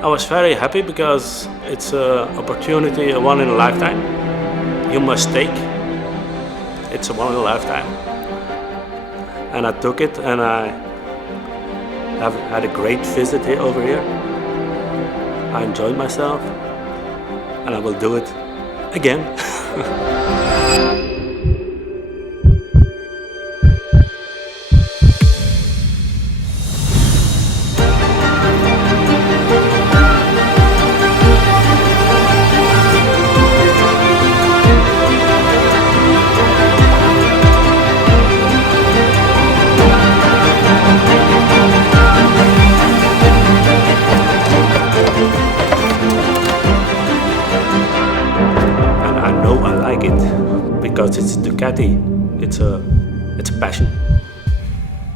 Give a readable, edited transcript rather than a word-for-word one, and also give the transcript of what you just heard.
I was very happy because it's an opportunity, a one in a lifetime. You must take. It's a one in a lifetime. And I took it, and I have had a great visit here over here. I enjoyed myself, and I will do it again. Because it's Ducati, it's a passion.